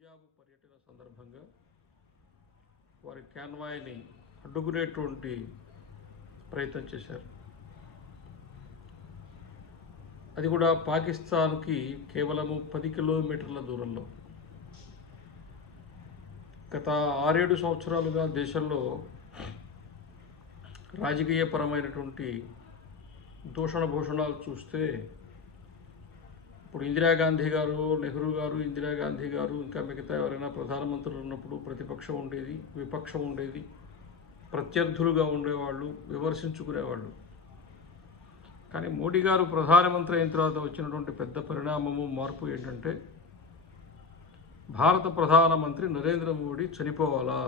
పంజాబ్ పర్యటన సందర్భంగా వారి కాన్వాయ్ని అడ్డుకునేటువంటి ప్రయత్నం చేశారు. అది కూడా పాకిస్తాన్కి కేవలము 10 కిలోమీటర్ల దూరంలో. గత 6-7 సంవత్సరాలుగా దేశంలో రాజకీయపరమైనటువంటి దూషణ భూషణాలు చూస్తే ఇప్పుడు ఇందిరాగాంధీ గారు, నెహ్రూ గారు, ఇందిరాగాంధీ గారు ఇంకా మిగతా ఎవరైనా ప్రధానమంత్రులు ఉన్నప్పుడు ప్రతిపక్షం ఉండేది, విపక్షం ఉండేది, ప్రత్యర్థులుగా ఉండేవాళ్ళు, విమర్శించుకునేవాళ్ళు. కానీ మోడీ గారు ప్రధానమంత్రి అయిన తర్వాత వచ్చినటువంటి పెద్ద పరిణామము, మార్పు ఏంటంటే భారత ప్రధానమంత్రి నరేంద్ర మోడీ చనిపోవాలా,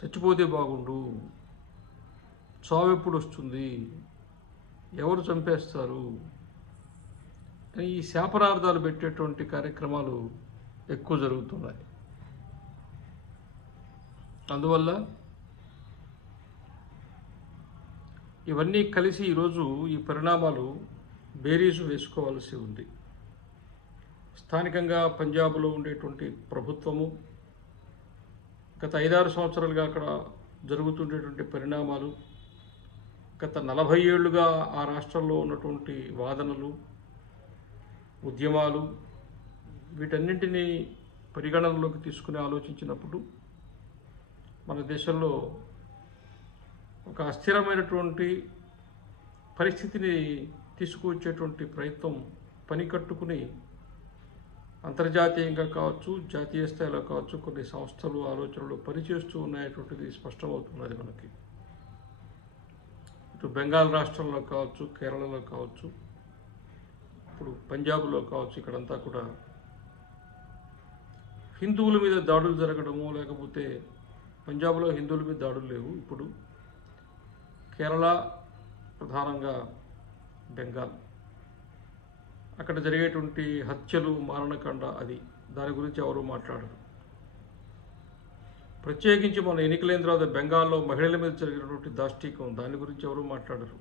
చచ్చిపోతే బాగుండు, చావు ఎప్పుడు వస్తుంది, ఎవరు చంపేస్తారు ఈ శాపనార్థాలు పెట్టేటువంటి కార్యక్రమాలు ఎక్కువ జరుగుతున్నాయి. అందువల్ల ఇవన్నీ కలిసి ఈరోజు ఈ పరిణామాలు బేరీజు వేసుకోవాల్సి ఉంది. స్థానికంగా పంజాబ్లో ఉండేటువంటి ప్రభుత్వము గత 5-6 సంవత్సరాలుగా అక్కడ జరుగుతుండేటువంటి పరిణామాలు, గత 40 ఏళ్లుగా ఆ రాష్ట్రంలో ఉన్నటువంటి వాదనలు, ఉద్యమాలు, వీటన్నింటినీ పరిగణనలోకి తీసుకుని ఆలోచించినప్పుడు మన దేశంలో ఒక అస్థిరమైనటువంటి పరిస్థితిని తీసుకువచ్చేటువంటి ప్రయత్నం పని కట్టుకుని అంతర్జాతీయంగా కావచ్చు, జాతీయ స్థాయిలో కావచ్చు కొన్ని సంస్థలు, ఆలోచనలు పనిచేస్తూ ఉన్నాయటువంటిది స్పష్టమవుతున్నది మనకి. ఇటు బెంగాల్ రాష్ట్రంలో కావచ్చు, కేరళలో కావచ్చు, ఇప్పుడు పంజాబ్లో కావచ్చు, ఇక్కడంతా కూడా హిందువుల మీద దాడులు జరగడము, లేకపోతే పంజాబ్లో హిందువుల మీద దాడులు లేవు. ఇప్పుడు కేరళ, ప్రధానంగా బెంగాల్, అక్కడ జరిగేటువంటి హత్యలు, మారణకాండ, దాని గురించి ఎవరు మాట్లాడరు. ప్రత్యేకించి మన ఎన్నికలైన తర్వాత బెంగాల్లో మహిళల మీద జరిగినటువంటి దాష్టీకం, దాని గురించి ఎవరు మాట్లాడరు.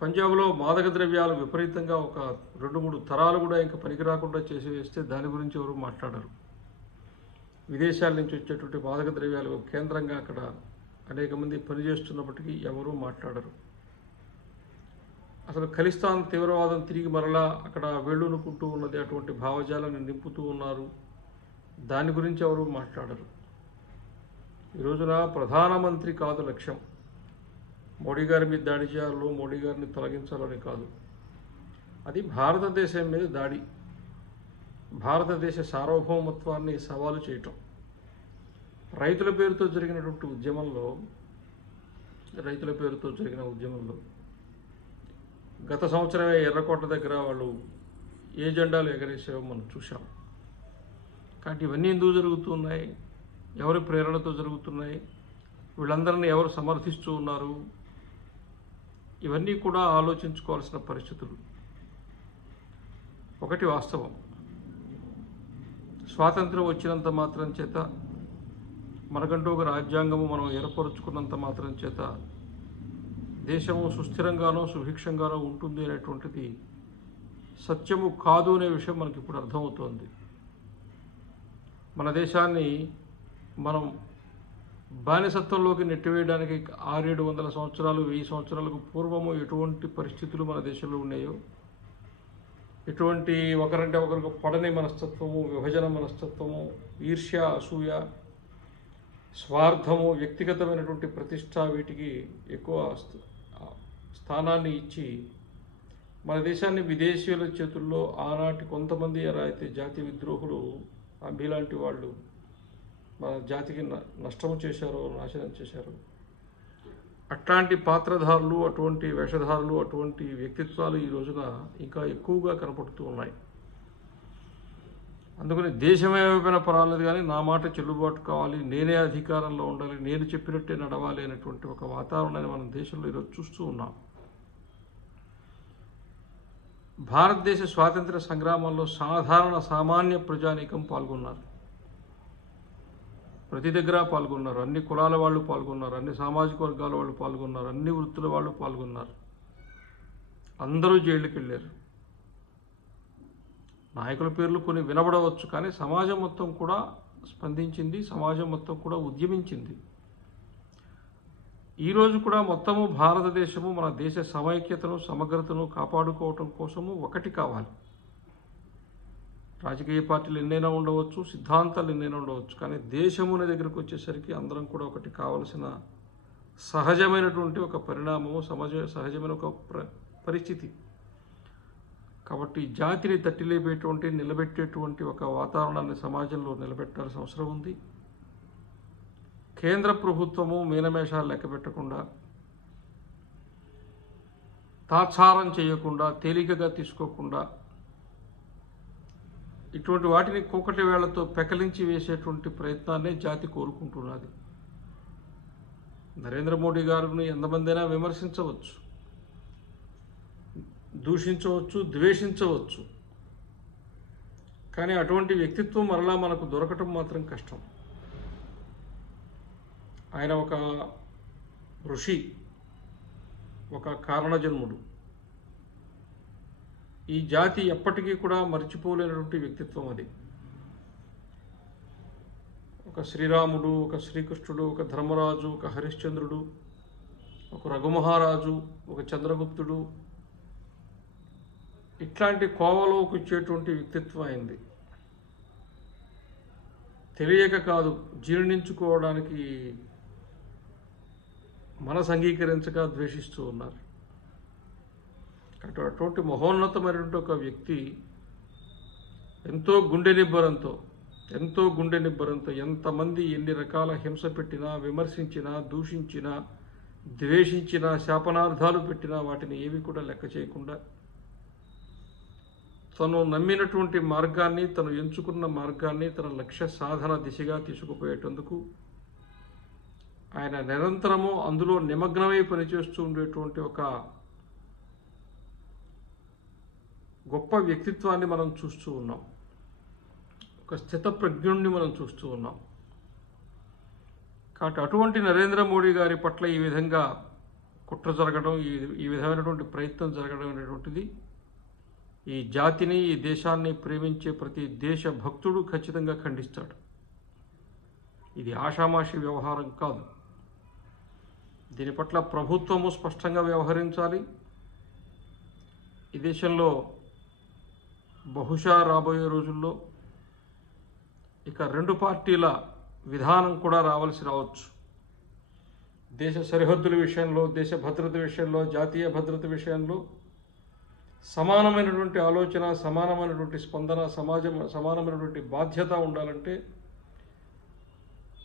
పంజాబ్లో మాదక ద్రవ్యాలు విపరీతంగా ఒక 2-3 తరాలు కూడా ఇంకా పనికి రాకుండా చేసి వేస్తే దాని గురించి ఎవరు మాట్లాడరు. విదేశాల నుంచి వచ్చేటువంటి మాదక ద్రవ్యాలు కేంద్రంగా అక్కడ అనేక మంది పనిచేస్తున్నప్పటికీ ఎవరూ మాట్లాడరు. అసలు ఖలిస్తాన్ తీవ్రవాదం తిరిగి మరలా అక్కడ వేళ్ళూనుకుంటూ ఉన్నది, అటువంటి భావజాలను నింపుతూ ఉన్నారు, దాని గురించి ఎవరు మాట్లాడరు. ఈ రోజున ప్రధానమంత్రి కాదు లక్ష్యం, మోడీ గారి మీద దాడి చేయాలో, మోడీ గారిని తొలగించాలని కాదు, అది భారతదేశం మీద దాడి, భారతదేశ సార్వభౌమత్వాన్ని సవాలు చేయటం. రైతుల పేరుతో జరిగిన ఉద్యమంలో గత సంవత్సరమే ఎర్రకోట దగ్గర వాళ్ళు ఏ జెండాలు ఎగరేసారో మనం చూసాం. కాబట్టి ఇవన్నీ ఎందుకు జరుగుతున్నాయి, ఎవరి ప్రేరణతో జరుగుతున్నాయి, వీళ్ళందరినీ ఎవరు సమర్థిస్తూ ఉన్నారు, ఇవన్నీ కూడా ఆలోచించుకోవాల్సిన పరిస్థితులు. ఒకటి వాస్తవం, స్వాతంత్రం వచ్చినంత మాత్రం చేత, మనకంటూ ఒక రాజ్యాంగము మనం ఏర్పరుచుకున్నంత మాత్రం చేత దేశము సుస్థిరంగానో సుభిక్షంగానో ఉంటుంది అనేటువంటిది సత్యము కాదు అనే విషయం మనకి ఇప్పుడు అర్థమవుతోంది. మన దేశాన్ని మనం బానిసత్వంలోకి నెట్టివేయడానికి 600-700 సంవత్సరాలు, 1000 సంవత్సరాలకు పూర్వము ఎటువంటి పరిస్థితులు మన దేశంలో ఉన్నాయో, ఎటువంటి ఒకరంటే ఒకరికి పడని మనస్తత్వము, విభజన మనస్తత్వము, ఈర్ష్య, అసూయ, స్వార్థము, వ్యక్తిగతమైనటువంటి ప్రతిష్ట, వీటికి ఎక్కువ స్థానాన్ని ఇచ్చి మన దేశాన్ని విదేశీయుల చేతుల్లో ఆనాటి కొంతమంది అయితే జాతి విద్రోహులు, మీలాంటి వాళ్ళు మన జాతికి నష్టము చేశారో, నాశనం చేశారో, అట్లాంటి పాత్రధారులు, అటువంటి వేషధారులు, అటువంటి వ్యక్తిత్వాలు ఈ రోజున ఇంకా ఎక్కువగా కనపడుతూ ఉన్నాయి. అందుకని దేశమేమైనా పర్వాలేదు కానీ నా మాట చెల్లుబాటు కావాలి, నేనే అధికారంలో ఉండాలి, నేను చెప్పినట్టే నడవాలి అనేటువంటి ఒక వాతావరణాన్ని మనం దేశంలో ఈరోజు చూస్తూ ఉన్నాం. భారతదేశ స్వాతంత్ర సంగ్రామంలో సామాన్య ప్రజానీకం పాల్గొన్నారు, ప్రతి దగ్గర పాల్గొన్నారు, అన్ని కులాల వాళ్ళు పాల్గొన్నారు, అన్ని సామాజిక వర్గాల వాళ్ళు పాల్గొన్నారు, అన్ని వృత్తుల వాళ్ళు పాల్గొన్నారు, అందరూ జైళ్ళకి వెళ్ళారు. నాయకుల పేర్లు కొన్ని వినబడవచ్చు, కానీ సమాజం మొత్తం కూడా స్పందించింది, సమాజం మొత్తం కూడా ఉద్యమించింది. ఈరోజు కూడా మొత్తము భారతదేశము మన దేశ సమైక్యతను సమగ్రతను కాపాడుకోవటం కోసము ఒకటి కావాలి. రాజకీయ పార్టీలు ఎన్నైనా ఉండవచ్చు, సిద్ధాంతాలు ఎన్నైనా ఉండవచ్చు, కానీ దేశముని దగ్గరకు వచ్చేసరికి అందరం కూడా ఒకటి కావలసిన సహజమైనటువంటి ఒక పరిణామము, సహజమైన ఒక పరిస్థితి. కాబట్టి జాతిని తట్టిలేపేటువంటి నిలబెట్టేటువంటి ఒక వాతావరణాన్ని సమాజంలో నిలబెట్టాల్సిన అవసరం ఉంది. కేంద్ర ప్రభుత్వము మీనమేషాలు లెక్క పెట్టకుండా, తాత్సారం చేయకుండా, తేలికగా తీసుకోకుండా ఇటువంటి వాటిని కూకటి వేళ్లతో పెకలించి వేసేటువంటి ప్రయత్నాన్ని జాతి కోరుకుంటున్నది. నరేంద్ర మోడీ గారిని ఎంతమందైనా విమర్శించవచ్చు, దూషించవచ్చు, ద్వేషించవచ్చు, కానీ అటువంటి వ్యక్తిత్వం మరలా మనకు దొరకటం మాత్రం కష్టం. ఆయన ఒక ఋషి, ఒక కారణజన్ముడు. ఈ జాతి ఎప్పటికీ కూడా మర్చిపోలేనటువంటి వ్యక్తిత్వం అది. ఒక శ్రీరాముడు, ఒక శ్రీకృష్ణుడు, ఒక ధర్మరాజు, ఒక హరిశ్చంద్రుడు, ఒక రఘుమహారాజు, ఒక చంద్రగుప్తుడు, ఇట్లాంటి కోవలోకి వచ్చేటువంటి వ్యక్తిత్వం అయింది. తెలియక కాదు, జీర్ణించుకోవడానికి మనసు అంగీకరించక ద్వేషిస్తూ ఉన్నారు. అటువంటి మహోన్నతమైనటువంటి ఒక వ్యక్తి ఎంతో గుండె నిబ్బరంతో ఎంతమంది ఎన్ని రకాల హింస పెట్టినా, విమర్శించినా, దూషించినా, ద్వేషించినా, శాపనార్థాలు పెట్టినా వాటిని ఏవి కూడా లెక్క చేయకుండా తను నమ్మినటువంటి మార్గాన్ని, తను ఎంచుకున్న మార్గాన్ని తన లక్ష్య సాధన దిశగా తీసుకుపోయేటందుకు ఆయన నిరంతరము అందులో నిమగ్నమై పనిచేస్తూ ఉండేటువంటి ఒక గొప్ప వ్యక్తిత్వాన్ని మనం చూస్తూ ఉన్నాం. ఒక స్థితప్రజ్ఞుణ్ణి మనం చూస్తూ ఉన్నాం. కాబట్టి అటువంటి నరేంద్ర మోడీ గారి పట్ల ఈ విధంగా కుట్ర జరగడం, ఈ విధమైనటువంటి ప్రయత్నం జరగడం అనేటువంటిది ఈ జాతిని, ఈ దేశాన్ని ప్రేమించే ప్రతి దేశ భక్తుడు ఖచ్చితంగా ఖండిస్తాడు. ఇది ఆషామాషి వ్యవహారం కాదు. దీని పట్ల ప్రభుత్వము స్పష్టంగా వ్యవహరించాలి. ఈ దేశంలో బహుశా రాబోయే రోజుల్లో ఇక 2 పార్టీల విధానం కూడా రావచ్చు. దేశ సరిహద్దుల విషయంలో, దేశ భద్రత విషయంలో, జాతీయ భద్రత విషయంలో సమానమైనటువంటి ఆలోచన, సమానమైనటువంటి స్పందన, సమానమైనటువంటి బాధ్యత ఉండాలంటే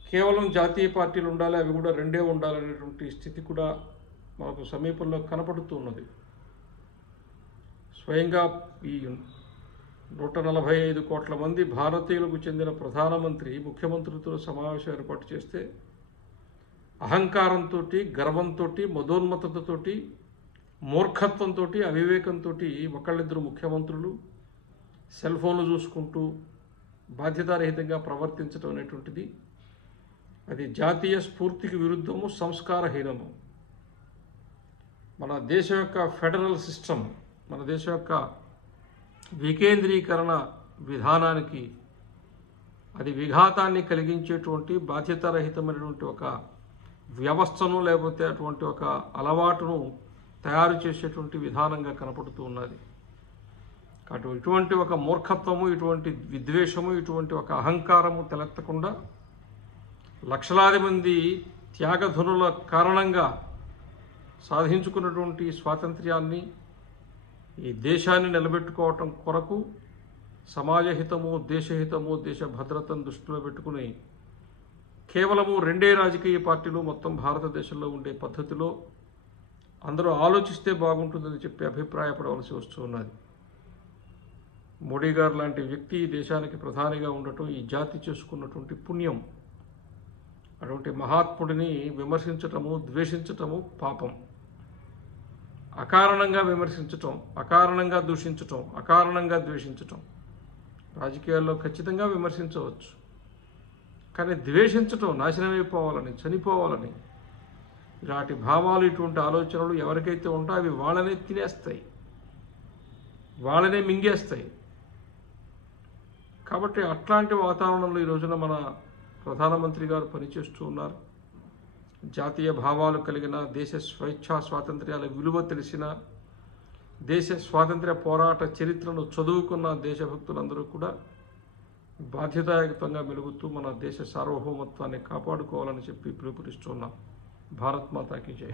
కేవలం జాతీయ పార్టీలు ఉండాలి, అవి కూడా 2 ఉండాలనేటువంటి స్థితి కూడా మనకు సమీపంలో కనపడుతూ ఉన్నది. స్వయంగా ఈ 145 కోట్ల మంది భారతీయులకు చెందిన ప్రధానమంత్రి ముఖ్యమంత్రులతో సమావేశం ఏర్పాటు చేస్తే అహంకారంతో, గర్వంతో, మదోన్మత్తతో, మూర్ఖత్వంతో, అవివేకంతో ఒకళ్ళిద్దరు ముఖ్యమంత్రులు సెల్ ఫోన్లు చూసుకుంటూ బాధ్యతారహితంగా ప్రవర్తించడం అనేటువంటిది అది జాతీయ స్ఫూర్తికి విరుద్ధము, సంస్కారహీనము. మన దేశం యొక్క ఫెడరల్ సిస్టమ్, మన దేశం యొక్క వికేంద్రీకరణ విధానానికి అది విఘాతాన్ని కలిగించేటువంటి బాధ్యతారహితమైనటువంటి ఒక వ్యవస్థను, లేకపోతే అటువంటి ఒక అలవాటును తయారు చేసేటువంటి విధానంగా కనపడుతూ ఉన్నది. కాబట్టి ఇటువంటి ఒక మూర్ఖత్వము, ఇటువంటి విద్వేషము, ఇటువంటి ఒక అహంకారము తలెత్తకుండా లక్షలాది మంది త్యాగధనుల కారణంగా సాధించుకున్నటువంటి స్వాతంత్ర్యాన్ని, ఈ దేశాన్ని నిలబెట్టుకోవటం కొరకు సమాజహితము, దేశహితము, దేశ భద్రతను దృష్టిలో పెట్టుకుని కేవలము 2 రాజకీయ పార్టీలు మొత్తం భారతదేశంలో ఉండే పద్ధతిలో అందరూ ఆలోచిస్తే బాగుంటుందని చెప్పి అభిప్రాయపడవలసి వస్తున్నది. మోడీ గారు లాంటి వ్యక్తి ఈ దేశానికి ప్రధానిగా ఉండటం ఈ జాతి చేసుకున్నటువంటి పుణ్యం. అటువంటి మహాత్ముడిని విమర్శించటము, ద్వేషించటము పాపం. అకారణంగా విమర్శించటం, అకారణంగా దూషించటం, అకారణంగా ద్వేషించటం రాజకీయాల్లో ఖచ్చితంగా విమర్శించవచ్చు, కానీ ద్వేషించటం నాశనమైపోవాలని, చనిపోవాలని ఇలాంటి భావాలు, ఇటువంటి ఆలోచనలు ఎవరికైతే ఉంటాయో అవి వాళ్ళనే తినేస్తాయి, వాళ్ళనే మింగేస్తాయి. కాబట్టి అట్లాంటి వాతావరణంలో ఈ రోజున మన ప్రధానమంత్రి గారు పనిచేస్తూ ఉన్నారు. జాతీయ భావాలు కలిగిన, దేశ స్వేచ్ఛా స్వాతంత్ర్యాల విలువ తెలిసిన, దేశ స్వాతంత్ర్య పోరాట చరిత్రను చదువుకున్న దేశభక్తులందరూ కూడా బాధ్యతాయుతంగా మెలుగుతూ మన దేశ సార్వభౌమత్వాన్ని కాపాడుకోవాలని చెప్పి పిలుపునిస్తున్నాం. భారత్ మాతాకి జై.